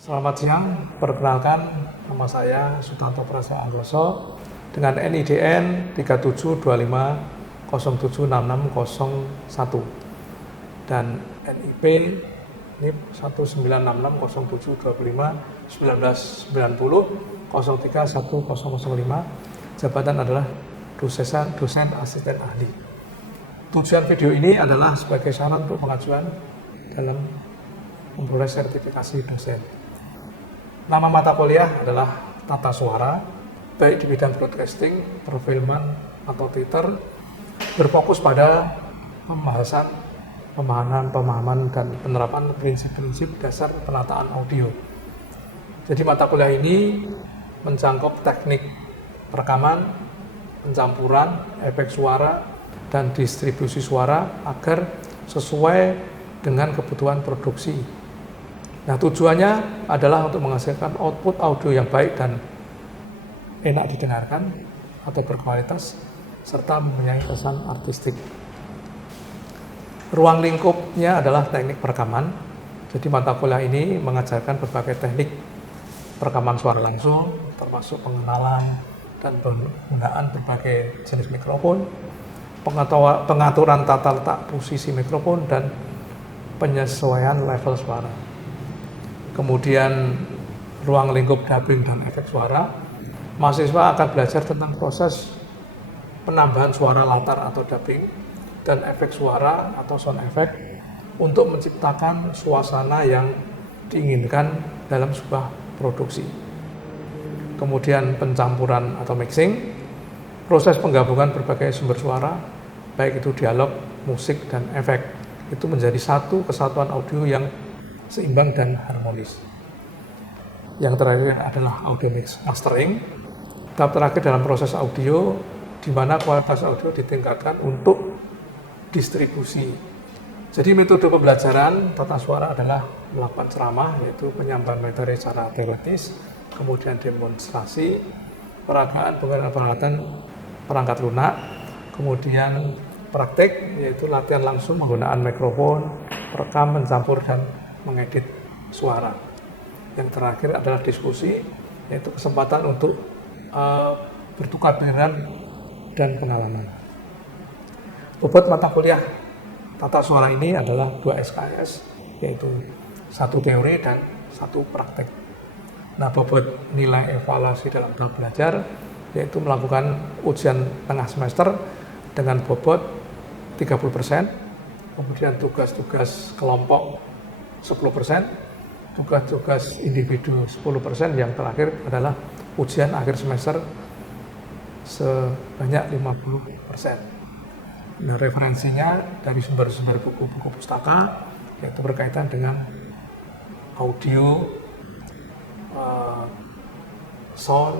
Selamat siang, perkenalkan nama saya Sutanto Prasetyo Anggoso dengan NIDN 3725076601 dan NIP NIP 196027251990 jabatan adalah dosen asisten ahli. Tujuan video ini adalah sebagai syarat untuk pengajuan dalam memperoleh sertifikasi dosen. Nama mata kuliah adalah tata suara, baik di bidang broadcasting, perfilman, atau teater, berfokus pada pembahasan, pemahaman, dan penerapan prinsip-prinsip dasar penataan audio. Jadi mata kuliah ini mencangkup teknik perekaman, pencampuran, efek suara, dan distribusi suara agar sesuai dengan kebutuhan produksi. Nah, tujuannya adalah untuk menghasilkan output audio yang baik dan enak didengarkan atau berkualitas serta mempunyai kesan artistik. Ruang lingkupnya adalah teknik perekaman. Jadi mata kuliah ini mengajarkan berbagai teknik perekaman suara langsung, termasuk pengenalan dan penggunaan berbagai jenis mikrofon, pengaturan tata letak posisi mikrofon, dan penyesuaian level suara. Kemudian ruang lingkup dubbing dan efek suara, mahasiswa akan belajar tentang proses penambahan suara latar atau dubbing dan efek suara atau sound effect untuk menciptakan suasana yang diinginkan dalam sebuah produksi. Kemudian pencampuran atau mixing, proses penggabungan berbagai sumber suara, baik itu dialog, musik, dan efek, itu menjadi satu kesatuan audio yang seimbang dan harmonis. Yang terakhir adalah audio mix mastering. Tahap terakhir dalam proses audio, di mana kualitas audio ditingkatkan untuk distribusi. Jadi metode pembelajaran tata suara adalah melakukan ceramah, yaitu penyampaian materi secara teoritis, kemudian demonstrasi, peragaan penggunaan peralatan perangkat lunak, kemudian praktik, yaitu latihan langsung menggunakan mikrofon, perekam, mencampur, dan mengedit suara. Yang terakhir adalah diskusi, yaitu kesempatan untuk bertukar pikiran dan pengalaman. Bobot mata kuliah tata suara ini adalah 2 SKS, yaitu 1 teori dan 1 praktek. Nah, bobot nilai evaluasi dalam tahap belajar, yaitu melakukan ujian tengah semester dengan bobot 30%, kemudian tugas-tugas kelompok 10%, tugas-tugas individu 10%, yang terakhir adalah ujian akhir semester sebanyak 50%. Nah, referensinya dari sumber-sumber buku-buku pustaka, yaitu berkaitan dengan audio, sound,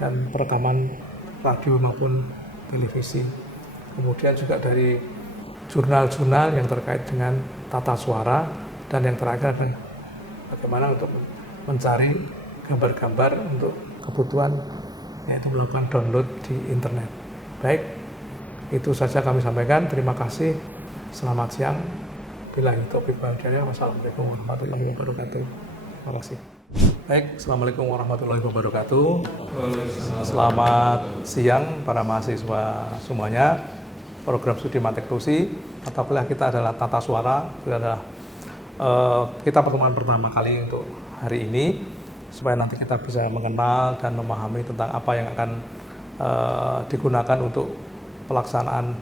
dan perekaman radio maupun televisi. Kemudian juga dari jurnal-jurnal yang terkait dengan tata suara, dan yang terakhir adalah bagaimana untuk mencari gambar-gambar untuk kebutuhan, yaitu melakukan download di internet. Baik, itu saja kami sampaikan. Terima kasih. Selamat siang. Billahi taufiq wal hidayah. Wassalamualaikum warahmatullahi wabarakatuh. Terima kasih. Baik, Assalamualaikum warahmatullahi wabarakatuh. Selamat siang para mahasiswa semuanya. Program studi Matektosi, mata kuliah kita adalah tata suara. Itu adalah kita pertemuan pertama kali untuk hari ini, supaya nanti kita bisa mengenal dan memahami tentang apa yang akan digunakan untuk pelaksanaan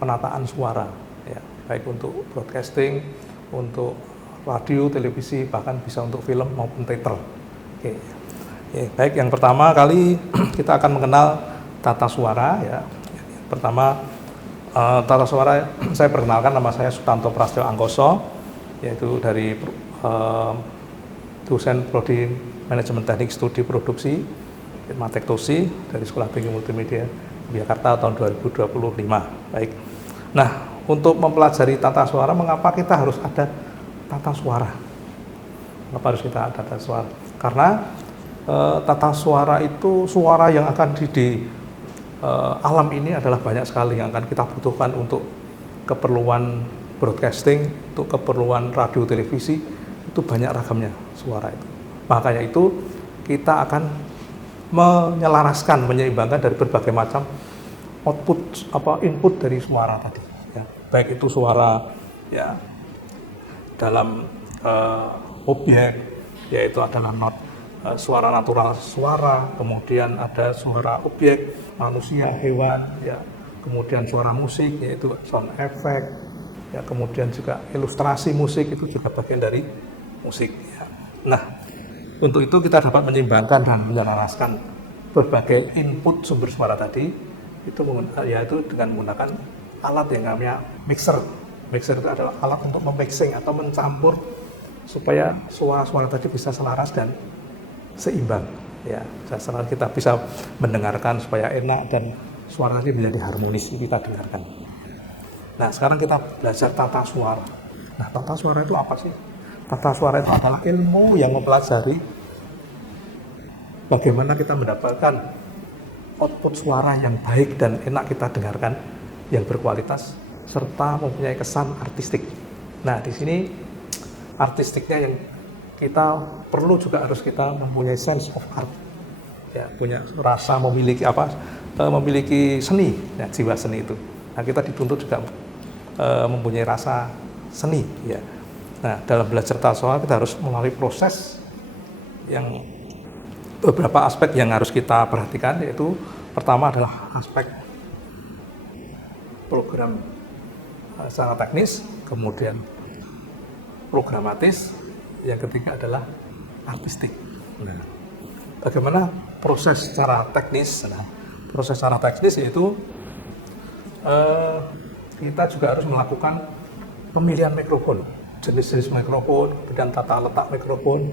penataan suara, ya, baik untuk broadcasting, untuk radio, televisi, bahkan bisa untuk film maupun teater. Oke. Baik, yang pertama kali kita akan mengenal tata suara, ya. Pertama, tata suara, saya perkenalkan, nama saya Sutanto Prasetyo Anggoso, yaitu dari dosen Prodi Manajemen Teknik Studi Produksi Matektosi dari Sekolah Tinggi Multimedia Yogyakarta tahun 2025. Baik. Nah, untuk mempelajari tata suara, mengapa kita harus ada tata suara? Mengapa harus kita ada tata suara? Karena tata suara itu suara yang akan di alam ini adalah banyak sekali yang akan kita butuhkan untuk keperluan broadcasting, untuk keperluan radio televisi, itu banyak ragamnya suara itu. Makanya itu kita akan menyelaraskan, menyeimbangkan dari berbagai macam input dari suara tadi. Ya. Baik itu suara ya dalam objek, yaitu adalah suara natural suara, kemudian ada suara objek manusia, hewan, ya, kemudian suara musik yaitu sound effect, ya, kemudian juga ilustrasi musik itu juga bagian dari musik. Ya. Nah, untuk itu kita dapat menyeimbangkan dan menyelaraskan berbagai input sumber suara tadi itu yaitu dengan menggunakan alat yang namanya mixer. Mixer itu adalah alat untuk memixing atau mencampur supaya suara-suara tadi bisa selaras dan seimbang. Ya, setelah kita bisa mendengarkan supaya enak dan suara tadi menjadi harmonis kita dengarkan. Nah, sekarang kita belajar tata suara. Nah, tata suara itu apa sih? Tata suara itu adalah ilmu yang mempelajari bagaimana kita mendapatkan output suara yang baik dan enak kita dengarkan, yang berkualitas, serta mempunyai kesan artistik. Nah, di sini artistiknya yang kita perlu juga harus kita mempunyai sense of art. Ya, punya rasa memiliki seni, ya, jiwa seni itu. Nah, kita dituntut juga mempunyai rasa seni, ya. Nah, dalam belajar tata suara kita harus melalui proses yang beberapa aspek yang harus kita perhatikan, yaitu pertama adalah aspek program secara teknis, kemudian programatis, yang ketiga adalah artistik. Nah, bagaimana proses secara teknis? Nah, proses secara teknis yaitu kita juga harus melakukan pemilihan mikrofon, jenis-jenis mikrofon, kemudian tata letak mikrofon,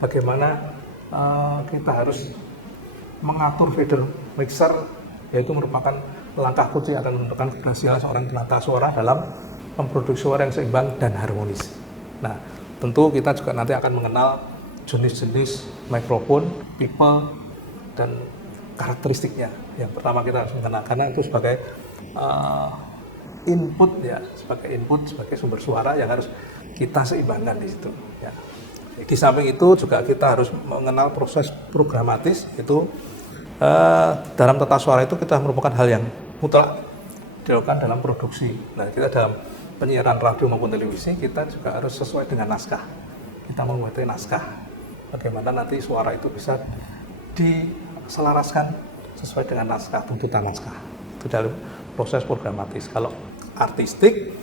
bagaimana kita harus mengatur fader mixer, yaitu merupakan langkah kunci akan menentukan keberhasilan seorang penata suara dalam memproduksi suara yang seimbang dan harmonis. Nah, tentu kita juga nanti akan mengenal jenis-jenis mikrofon, tipe, dan karakteristiknya. Yang pertama kita harus mengenal, karena itu sebagai input, ya, sebagai sumber suara yang harus kita seimbangkan di situ. Ya. Di samping itu juga kita harus mengenal proses programatis, itu dalam tata suara itu kita merupakan hal yang mutlak dilakukan dalam produksi. Nah, kita dalam penyiaran radio maupun televisi kita juga harus sesuai dengan naskah. Kita membuat naskah bagaimana nanti suara itu bisa diselaraskan sesuai dengan naskah, tuntutan naskah. Itu dalam proses programatis. Kalau artistik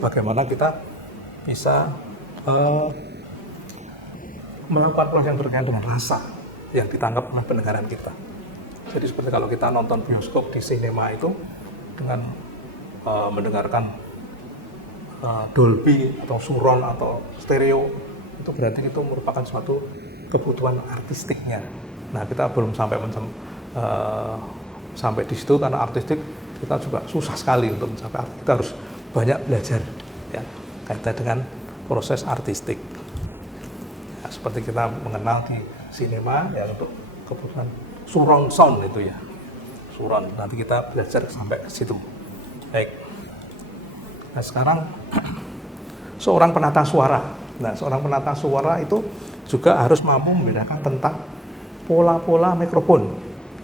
bagaimana kita bisa melakukan proses yang berkaitan dengan rasa yang ditangkap oleh pendengaran kita. Jadi seperti kalau kita nonton bioskop di sinema itu dengan mendengarkan Dolby atau surround atau stereo, itu berarti itu merupakan suatu kebutuhan artistiknya. Nah, kita belum sampai di situ, karena artistik kita juga susah sekali untuk mencapai. Kita harus banyak belajar, ya, kaitan dengan proses artistik. Ya, seperti kita mengenal di sinema, ya, untuk kebutuhan surround sound itu, ya, surround. Nanti kita belajar sampai ke situ. Baik. Nah, sekarang seorang penata suara. Nah, seorang penata suara itu juga harus mampu membedakan tentang pola-pola mikrofon,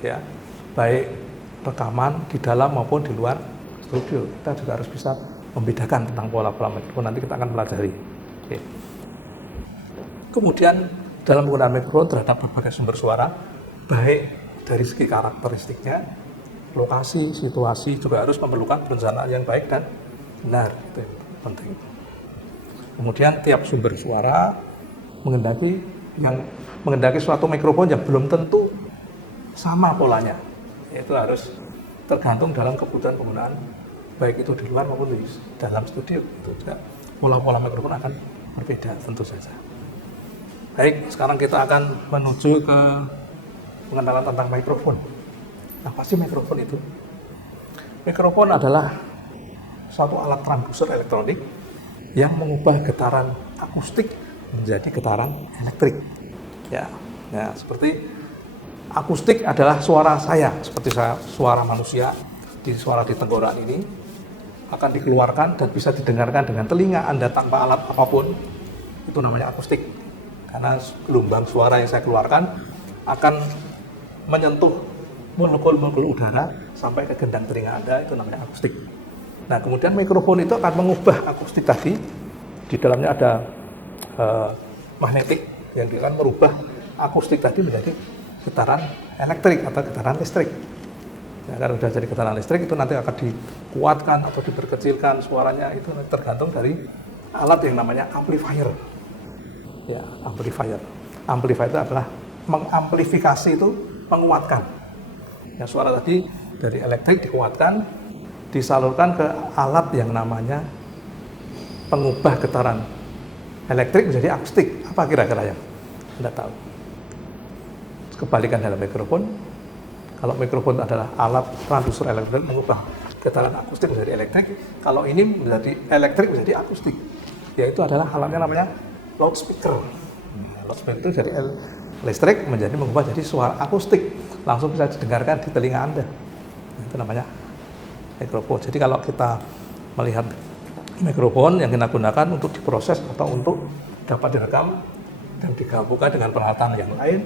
ya, baik rekaman di dalam maupun di luar studio. Kita juga harus bisa membedakan tentang pola-pola mikrofon. Nanti kita akan pelajari. Oke. Kemudian dalam penggunaan mikrofon terhadap berbagai sumber suara, baik dari segi karakteristiknya, lokasi, situasi, juga harus memerlukan perencanaan yang baik dan benar. Itu yang penting. Kemudian tiap sumber suara menghendaki suatu mikrofon yang belum tentu sama polanya. Itu harus tergantung dalam kebutuhan penggunaan, baik itu di luar maupun di dalam studio. Itu juga pola-pola mikrofon akan berbeda tentu saja. Baik, sekarang kita akan menuju ke pengenalan tentang mikrofon. Apa sih mikrofon itu? Mikrofon adalah suatu alat transduser elektronik yang mengubah getaran akustik menjadi getaran elektrik. Ya, nah, seperti akustik adalah suara saya, seperti suara manusia, suara di tenggorokan ini akan dikeluarkan dan bisa didengarkan dengan telinga Anda tanpa alat apapun. Itu namanya akustik. karena gelombang suara yang saya keluarkan akan menyentuh molekul-molekul udara sampai ke gendang telinga Anda, itu namanya akustik. Nah, kemudian mikrofon itu akan mengubah akustik tadi, di dalamnya ada magnetik yang akan merubah akustik tadi menjadi getaran elektrik atau getaran listrik. Nah, kalau sudah jadi getaran listrik itu nanti akan dikuatkan atau diperkecilkan suaranya, itu tergantung dari alat yang namanya amplifier. Ya, amplifier. Amplifier itu adalah mengamplifikasi, itu menguatkan. Ya, suara tadi dari elektrik dikuatkan, disalurkan ke alat yang namanya pengubah getaran elektrik menjadi akustik. Apa kira-kira yang Anda tahu? Kebalikan dalam mikrofon. Kalau mikrofon adalah alat transduser elektrik mengubah getaran akustik menjadi elektrik, kalau ini menjadi elektrik menjadi akustik, yaitu adalah alatnya namanya loudspeaker. Loudspeaker itu dari listrik menjadi mengubah jadi suara akustik, langsung bisa didengarkan di telinga Anda. Itu namanya mikrofon. Jadi kalau kita melihat mikrofon yang kita gunakan untuk diproses atau untuk dapat direkam dan digabungkan dengan peralatan yang lain,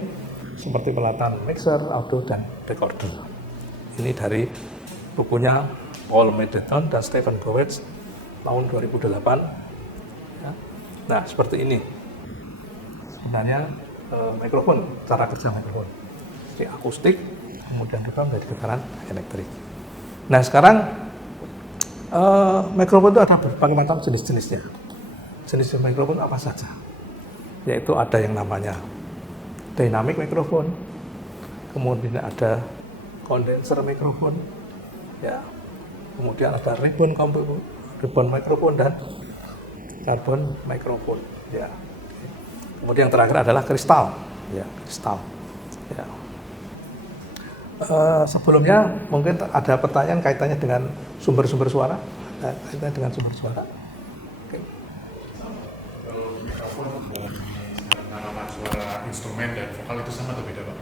seperti peralatan mixer, audio, dan recorder. Ini dari bukunya Paul Middleton dan Stephen Gowitz tahun 2008. Ya. Nah, seperti ini sebenarnya mikrofon, cara kerja mikrofon. Jadi akustik, kemudian juga menjadi getaran elektrik. Nah, sekarang mikrofon itu ada berbagai macam jenis-jenisnya. Jenis mikrofon apa saja? Yaitu ada yang namanya dynamic mikrofon, kemudian ada condenser mikrofon, ya, kemudian ada ribbon mikrofon dan carbon mikrofon, ya. Kemudian yang terakhir adalah kristal, ya, kristal. Ya. Sebelumnya mungkin ada pertanyaan kaitannya dengan sumber-sumber suara, kaitannya dengan sumber suara. Instrumen dan vokal itu sama atau beda, Pak?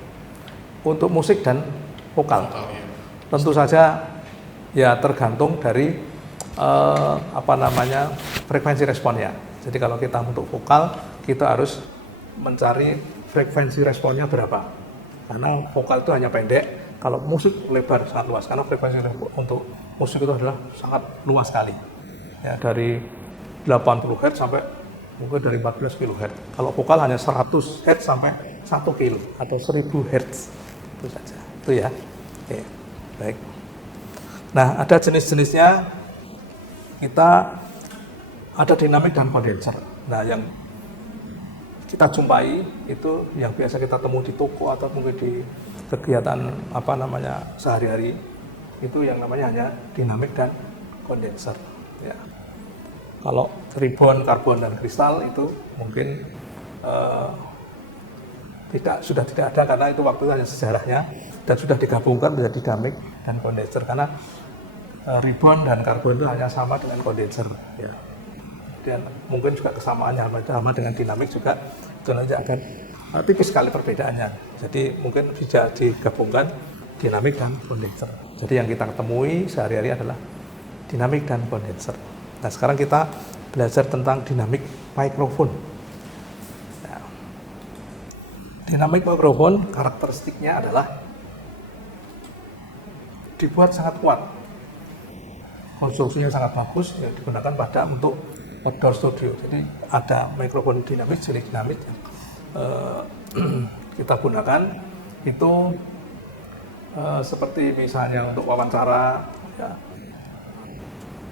Untuk musik dan vokal, Ya. tentu saja ya tergantung dari frekuensi responnya. Jadi kalau kita untuk vokal, kita harus mencari frekuensi responnya berapa. Karena vokal itu hanya pendek, kalau musik lebar sangat luas. Karena frekuensi untuk musik itu adalah sangat luas sekali. Ya, dari 80 Hz sampai mungkin dari 14 kHz. Kalau vokal hanya 100 Hz sampai 1 kilo atau 1000 Hz. Itu saja. Itu ya. Oke. Baik. Nah, ada jenis-jenisnya. Kita ada dinamik dan kondenser. Nah, yang kita jumpai itu yang biasa kita temui di toko atau mungkin di kegiatan sehari-hari, itu yang namanya hanya dinamik dan kondenser. Ya. Kalau ribbon, karbon, dan kristal itu mungkin sudah tidak ada karena itu waktu hanya sejarahnya dan sudah digabungkan menjadi dinamik dan kondenser karena ribbon dan karbon itu hanya sama dengan kondenser. Ya. Dan mungkin juga kesamaannya sama dengan dinamik juga itu nanti akan tipis sekali perbedaannya. Jadi mungkin bisa digabungkan dinamik dan kondenser. Jadi yang kita temui sehari-hari adalah dinamik dan kondenser. Nah, sekarang kita belajar tentang dinamik mikrofon. Nah, dinamik mikrofon karakteristiknya adalah dibuat sangat kuat. Konstruksinya sangat bagus, ya, digunakan untuk outdoor studio. Jadi ada mikrofon dinamis, jadi dinamis yang kita gunakan itu seperti misalnya untuk wawancara, ya,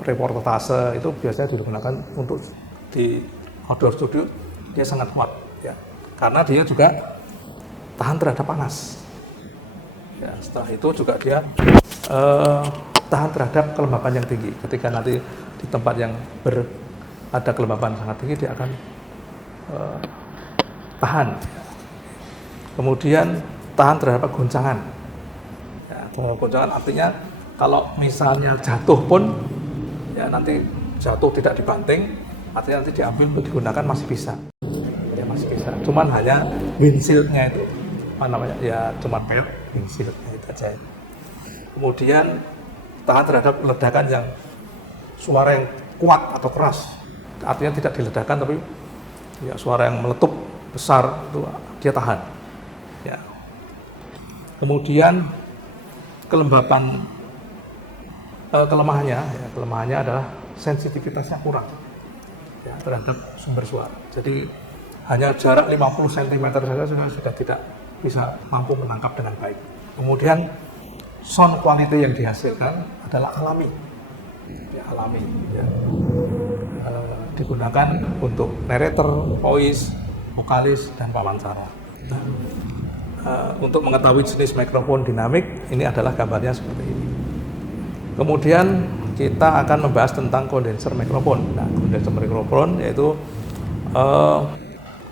reportase itu biasanya digunakan untuk di outdoor studio. Dia sangat kuat, ya, karena dia juga tahan terhadap panas. Ya, setelah itu juga dia tahan terhadap kelembapan yang tinggi. Ketika nanti di tempat yang ada kelembapan sangat tinggi, dia akan tahan. Kemudian tahan terhadap goncangan. Ya, goncangan artinya kalau misalnya jatuh pun, ya nanti jatuh tidak dibanting, artinya nanti diambil untuk digunakan masih bisa. Ya masih bisa. Cuman hanya windshieldnya itu, ya cuman pelek windshieldnya itu aja. Kemudian tahan terhadap ledakan yang suara yang kuat atau keras. Artinya tidak diledakkan tapi ya suara yang meletup besar itu dia tahan. Ya. Kemudian kelemahannya adalah sensitivitasnya kurang ya, terhadap sumber suara. Jadi hanya jarak 50 cm saja sudah tidak bisa mampu menangkap dengan baik. Kemudian sound quality yang dihasilkan adalah alami. Ya. Digunakan untuk narrator, voice, vokalis, dan wawancara. Nah, untuk mengetahui jenis mikrofon dinamik, ini adalah gambarnya seperti ini. Kemudian kita akan membahas tentang kondenser mikrofon. Nah, kondenser mikrofon yaitu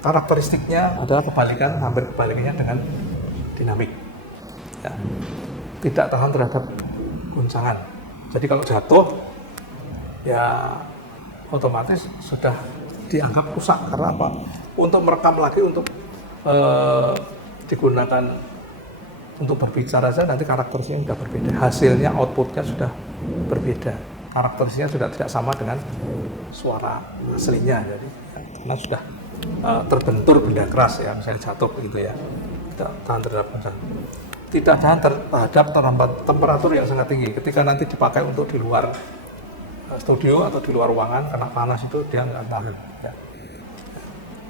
karakteristiknya adalah hampir kebalikannya dengan dinamik. Ya. Tidak tahan terhadap guncangan. Jadi kalau jatuh, ya otomatis sudah dianggap rusak. Karena apa? Untuk merekam lagi, untuk digunakan untuk berbicara saja, nanti karakteristiknya sudah berbeda. Hasilnya, outputnya sudah berbeda. Karakteristiknya sudah tidak sama dengan suara aslinya. Jadi karena sudah terbentur benda keras ya, misalnya jatuh gitu ya, tidak tahan terhadap guncangan. Tidak tahan terhadap temperatur yang sangat tinggi. Ketika nanti dipakai untuk di luar studio atau di luar ruangan, kena panas itu dia nggak tahan. Ya.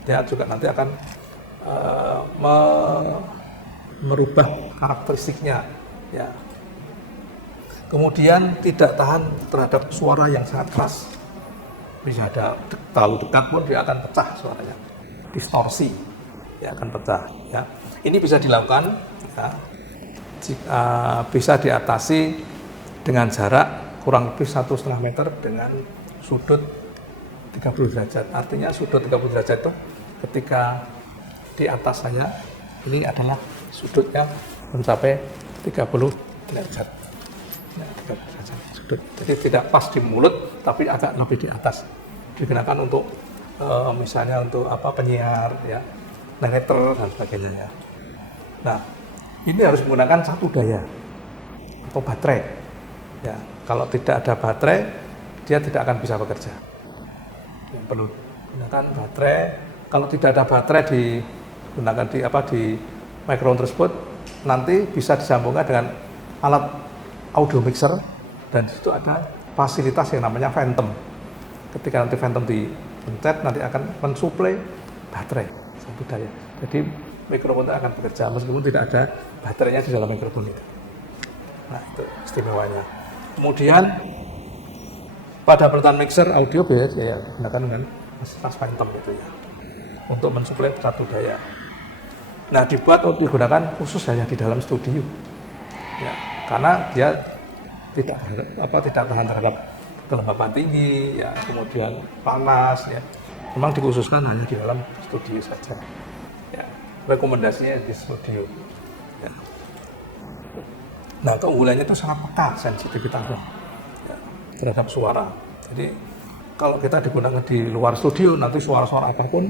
Dia juga nanti akan merubah karakteristiknya. Ya. Kemudian tidak tahan terhadap suara yang sangat keras. Bisa ada terlalu dekat pun dia akan pecah suaranya, distorsi, dia akan pecah. Ya. Ini bisa dilakukan, ya, bisa diatasi dengan jarak kurang lebih 1,5 meter dengan sudut 30 derajat. Artinya sudut 30 derajat itu ketika di atas saya, ini adalah sudutnya mencapai 30 derajat. Ya, 30 derajat sudut. Jadi tidak pas di mulut, tapi agak lebih di atas. Digunakan untuk misalnya untuk penyiar, ya, narrator dan sebagainya. Ya. Nah, ini harus menggunakan satu daya atau baterai. Ya, kalau tidak ada baterai, dia tidak akan bisa bekerja. Yang perlu gunakan baterai. Kalau tidak ada baterai digunakan di mikrofon tersebut, nanti bisa disambungkan dengan alat audio mixer, dan di situ ada fasilitas yang namanya phantom. Ketika nanti phantom dipencet, nanti akan mensuplai baterai satu daya. Jadi mikrofon akan bekerja meskipun tidak ada baterainya di dalam mikrofon itu. Nah, itu istimewanya. Kemudian pada peralatan mixer audio biasa ya gunakan dengan fasilitas phantom gitu ya, untuk mensuplai satu daya. Nah, digunakan khusus hanya di dalam studio, ya, karena dia tidak tahan terhadap kelembapan tinggi, ya, kemudian panas, ya. Memang dikhususkan hanya di dalam studio saja. Ya, rekomendasinya di studio. Ya. Nah, keunggulannya itu sangat peka sensitivitasnya, ya, terhadap suara. Jadi kalau kita digunakan di luar studio, nanti suara-suara apapun,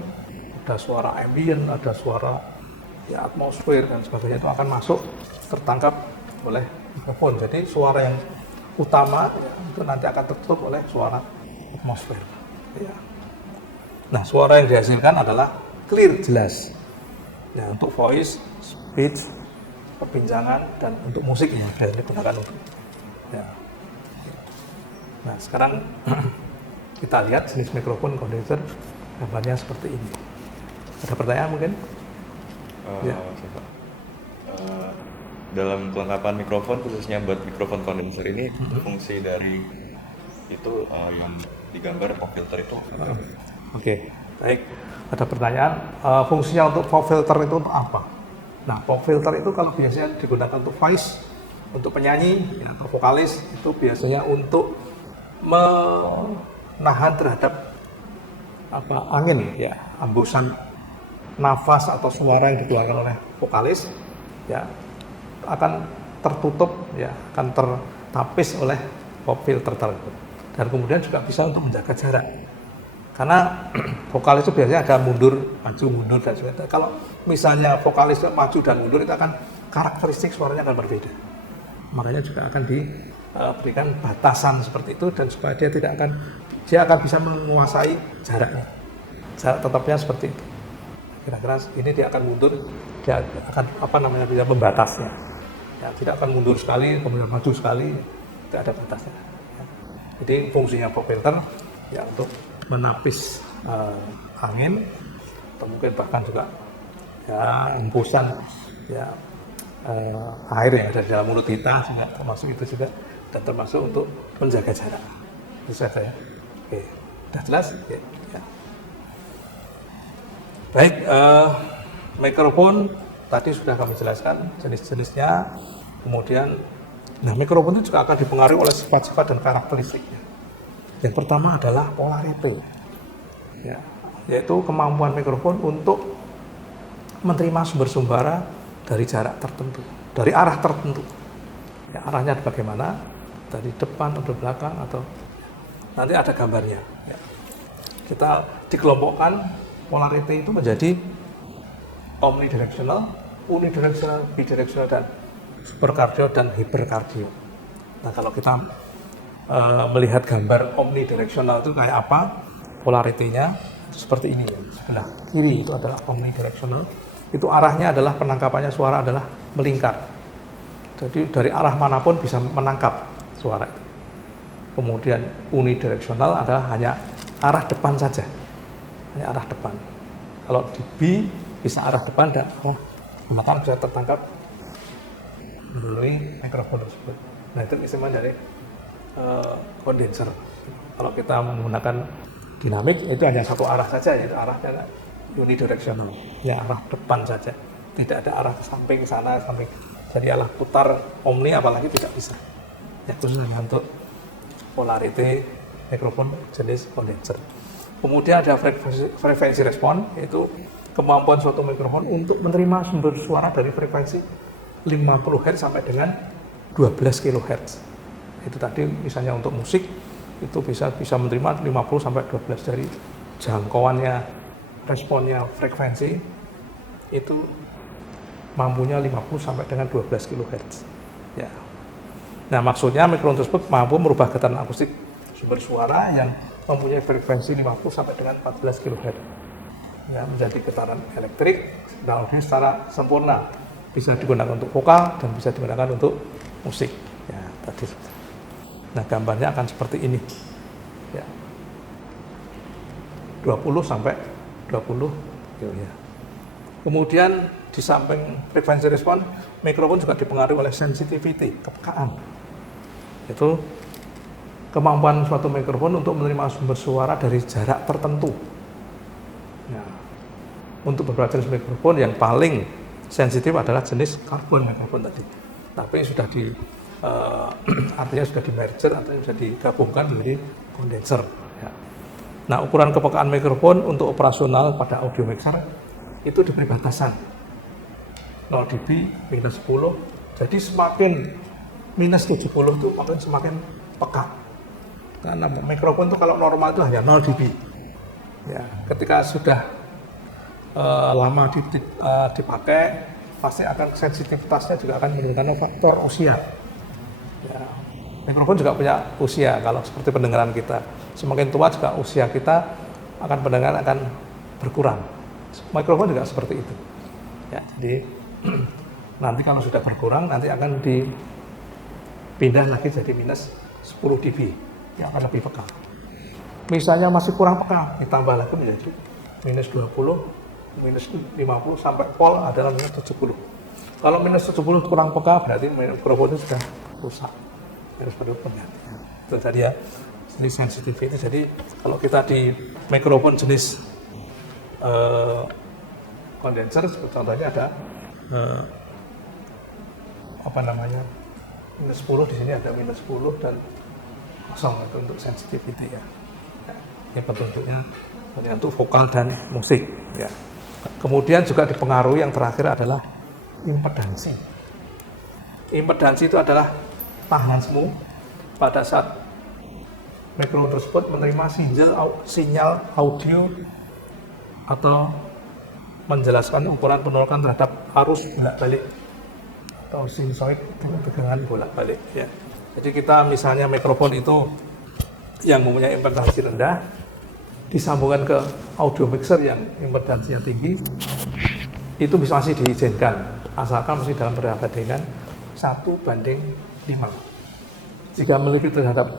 ada suara ambient, ada suara ya atmosfer dan sebagainya, itu akan masuk tertangkap oleh mikrofon. Jadi suara yang utama ya, itu nanti akan tertutup oleh suara atmosfer. Ya. Nah, suara yang dihasilkan adalah clear, jelas. Ya, untuk voice, speech, perbincangan, dan untuk musik ya digunakan untuk. Ya. Nah, sekarang kita lihat jenis mikrofon kondenser, gambarnya seperti ini. Ada pertanyaan mungkin? Ya. Dalam kelengkapan mikrofon, khususnya buat mikrofon kondenser ini, fungsi dari itu yang digambar pop filter itu. Oke, baik. Ada pertanyaan, fungsinya untuk pop filter itu untuk apa? Nah, pop filter itu kalau biasanya digunakan untuk voice, untuk penyanyi ya, atau vokalis, itu biasanya untuk menahan terhadap angin ya, hembusan nafas atau suara yang dikeluarkan oleh vokalis ya akan tertutup ya, akan tertapis oleh pop filter tersebut. Dan kemudian juga bisa untuk menjaga jarak. Karena vokalis itu biasanya ada mundur, maju, mundur dan sebagainya. Kalau misalnya vokalis maju dan mundur, itu akan karakteristik suaranya akan berbeda. Makanya juga akan diberikan batasan seperti itu, dan supaya dia akan bisa menguasai jaraknya. Jarak tetapnya seperti itu. kira-kira ini dia akan mundur, dia akan bisa membatasnya. Ya, tidak akan mundur sekali, kemudian maju sekali, tidak ada batasnya. Ya. Jadi fungsinya fog filter ya untuk menapis angin, atau mungkin bahkan juga ya hembusan ya air yang ada di dalam mulut kita juga termasuk itu juga, dan termasuk untuk menjaga jarak. Itu saja ya. Oke, sudah jelas? Oke, ya. Baik, mikrofon tadi sudah kami jelaskan jenis-jenisnya. Kemudian, mikrofon itu juga akan dipengaruhi oleh sifat-sifat dan karakteristiknya. Yang pertama adalah polarity, ya, yaitu kemampuan mikrofon untuk menerima sumber suara dari jarak tertentu, dari arah tertentu. Ya, arahnya bagaimana? Dari depan atau belakang atau nanti ada gambarnya. Ya. Kita dikelompokkan polarity itu menjadi omnidirectional, unidirectional, bidirectional, dan superkardio dan hiperkardio. Nah, kalau kita melihat gambar omnidirectional itu kayak apa, polarity-nya seperti ini ya. Sebelah kiri itu adalah omnidirectional, itu arahnya adalah penangkapannya suara adalah melingkar. Jadi dari arah manapun bisa menangkap suara itu. Kemudian unidirectional adalah hanya arah depan saja, hanya arah depan. Kalau di B bisa arah depan dan arah belakang bisa tertangkap melalui mikrofon tersebut. Nah, itu istimewa dari kondenser. Kalau kita menggunakan dinamik itu hanya satu arah saja, yaitu arahnya unidirectional, ya arah depan saja, tidak ada arah samping sana samping. Jadi arah putar omni apalagi tidak bisa. Ya, khusus hanya untuk polarity mikrofon jenis kondenser. Kemudian ada frekuensi respon, yaitu kemampuan suatu mikrofon untuk menerima sumber suara dari frekuensi 50 Hz sampai dengan 12 kHz. Itu tadi misalnya untuk musik itu bisa menerima 50 sampai 12 dari jangkauannya, responnya frekuensi itu mampunya 50 sampai dengan 12 kHz. Ya. Nah, maksudnya mikrofon tersebut mampu merubah getaran akustik sumber suara yang mempunyai frekuensi 50 sampai dengan 14 kHz. Ya, menjadi getaran elektrik dan audio secara sempurna. Bisa digunakan untuk vokal dan bisa digunakan untuk musik. Ya, tadi. Nah, gambarnya akan seperti ini. Ya. 20 sampai 20 ya. Kemudian di samping frekuensi respon, mikrofon juga dipengaruhi oleh sensitivity, kepekaan. Itu kemampuan suatu mikrofon untuk menerima sumber suara dari jarak tertentu. Nah, untuk beberapa jenis mikrofon yang paling sensitif adalah jenis karbon mikrofon tadi. Tapi sudah artinya sudah di merger atau sudah digabungkan menjadi kondenser. Ya. Nah, ukuran kepekaan mikrofon untuk operasional pada audio mixer itu diberi batasan 0 dB, minus 10. Jadi semakin minus 70 itu semakin peka. Karena mikrofon itu kalau normal itu hanya 0 dB. Ya, ketika sudah lama dipakai, pasti akan sensitivitasnya juga akan menurunkan faktor usia. Ya, mikrofon juga punya usia kalau seperti pendengaran kita. Semakin tua juga usia kita pendengaran akan berkurang. Mikrofon juga seperti itu. Ya, jadi nanti kalau sudah berkurang nanti akan dipindah lagi jadi minus 10 dB yang akan lebih peka. Misalnya masih kurang peka, ditambah lagi menjadi minus 20, minus 50 sampai pol adalah minus 70. Kalau minus 70 kurang peka berarti mikrofon itu sudah rusak. Harus perlu penggantian. Itu tadi ya, jenis sensitivity. Jadi kalau kita di mikrofon jenis kondenser, contohnya ada minus 10, di sini ada minus 10 dan kosong, itu untuk sensitivity ya. Ini bentuknya untuk vokal dan musik ya. Kemudian juga dipengaruhi yang terakhir adalah impedansi. Impedansi itu adalah tahanan semu pada saat mikrofon tersebut menerima sinyal audio atau menjelaskan ukuran penolakan terhadap arus bolak-balik atau sinusoid tegangan bolak-balik ya. Jadi kita misalnya mikrofon itu yang mempunyai impedansi rendah, disambungkan ke audio mixer yang impedansinya tinggi, itu bisa masih diizinkan, asalkan masih dalam perbandingan 1:5. Jika melebihi terhadap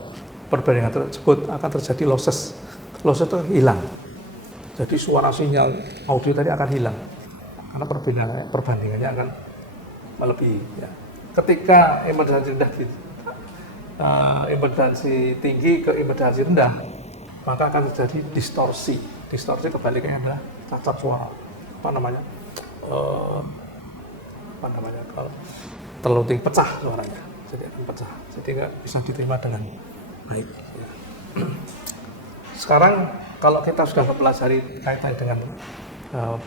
perbandingan tersebut akan terjadi losses. Losses itu hilang. Jadi suara sinyal audio tadi akan hilang karena perbandingannya akan melebihi. Ya. Ketika impedansi rendah, impedansi tinggi ke impedansi rendah, maka akan terjadi distorsi. Distorsi kebalikannya adalah cacat suara. Kalau terlalu tinggi pecah suaranya, jadi akan pecah. Jadi nggak bisa diterima dengan baik. Sekarang kalau kita sudah mempelajari kaitan dengan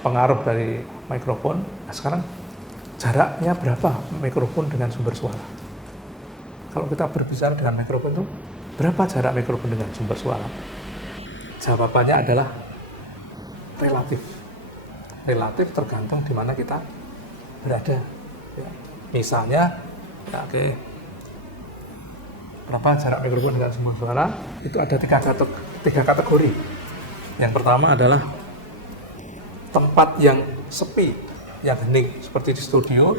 pengaruh dari mikrofon, nah sekarang jaraknya berapa mikrofon dengan sumber suara? Kalau kita berbicara dengan mikrofon itu, berapa jarak mikrofon dengan sumber suara? Jawabannya adalah relatif. Relatif tergantung di mana kita berada. Ya. Misalnya, ya, berapa jarak mikrofon dengan sumber suara? Itu ada tiga kategori. Yang pertama adalah tempat yang sepi, yang hening, seperti di studio,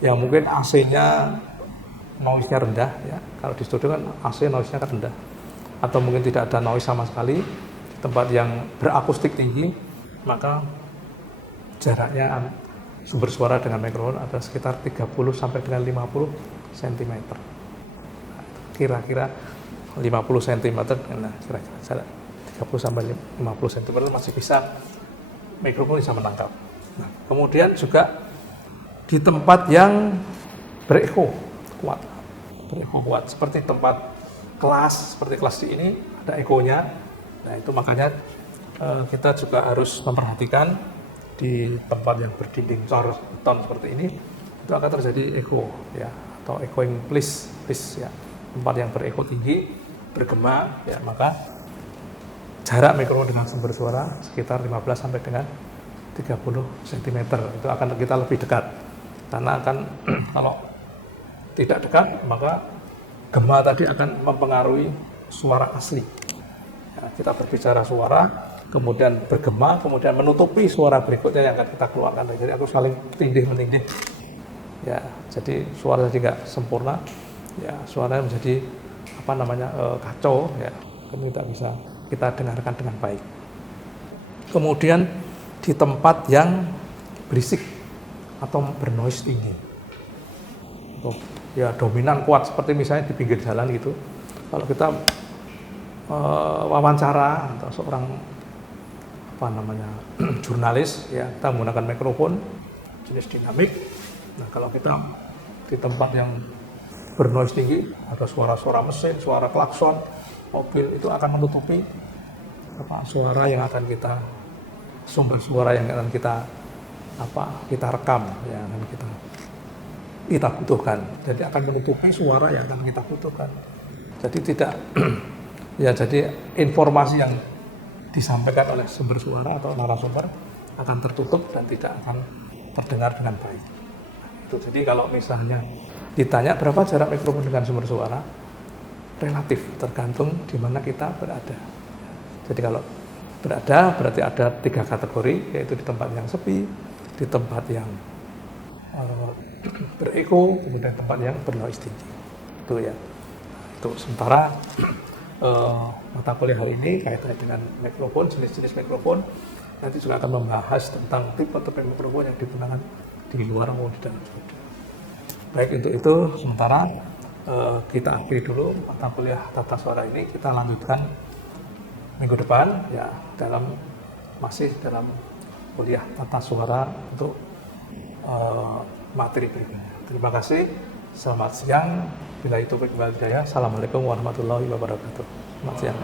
yang mungkin AC-nya noise-nya rendah. Ya. Kalau di studio kan AC noise-nya kan rendah. Atau mungkin tidak ada noise sama sekali. Tempat yang berakustik tinggi, maka jaraknya sumber suara dengan mikrofon ada sekitar 30 sampai dengan 50 cm. Kira-kira 50 cm, nah kira-kira jarak 30 sampai 50 cm masih bisa mikrofon bisa menangkap. Nah, kemudian juga di tempat yang berecho kuat, seperti tempat kelas, seperti kelas di ini ada ekonya. Nah itu makanya kita juga harus memperhatikan di tempat yang berdinding beton seperti ini itu akan terjadi echo ya, atau echoing please ya, tempat yang berecho tinggi, bergema ya, maka jarak mikrofon dengan sumber suara sekitar 15 sampai dengan 30 cm itu akan kita lebih dekat, karena akan kalau tidak dekat maka gema tadi akan mempengaruhi suara asli. Kita berbicara suara, kemudian bergema, kemudian menutupi suara berikutnya yang akan kita keluarkan. Jadi aku saling tindih-menindih. Ya, jadi suara tadi nggak sempurna. Ya, suaranya menjadi kacau. Ya, kemudian tidak bisa kita dengarkan dengan baik. Kemudian di tempat yang berisik atau bernoise tinggi, atau ya dominan kuat seperti misalnya di pinggir jalan gitu. Kalau kita wawancara atau seorang jurnalis ya, kita menggunakan mikrofon jenis dinamik. Nah kalau kita di tempat yang bernoise tinggi, ada suara-suara mesin, suara klakson mobil, itu akan menutupi suara yang akan kita, sumber suara yang akan kita rekam, yang akan kita butuhkan. Jadi akan menutupi suara yang akan kita butuhkan. Jadi tidak ya, jadi informasi yang disampaikan oleh sumber suara atau narasumber akan tertutup dan tidak akan terdengar dengan baik. Itu jadi kalau misalnya ditanya berapa jarak mikrofon dengan sumber suara, relatif tergantung di mana kita berada. Jadi kalau berada berarti ada 3 kategori, yaitu di tempat yang sepi, di tempat yang berecho, kemudian tempat yang bernoise tinggi. Itu ya. Itu sementara mata kuliah hari ini kaitannya dengan mikrofon, jenis-jenis mikrofon. Nanti juga akan membahas tentang tipe-tipe mikrofon yang digunakan di luar maupun di dalam studio. Baik, untuk itu sementara kita akhiri dulu mata kuliah tata suara ini. Kita lanjutkan minggu depan ya, masih dalam kuliah tata suara untuk materi berikutnya. Terima kasih. Selamat siang. Bila itu baik, Assalamualaikum warahmatullahi wabarakatuh. Selamat siang.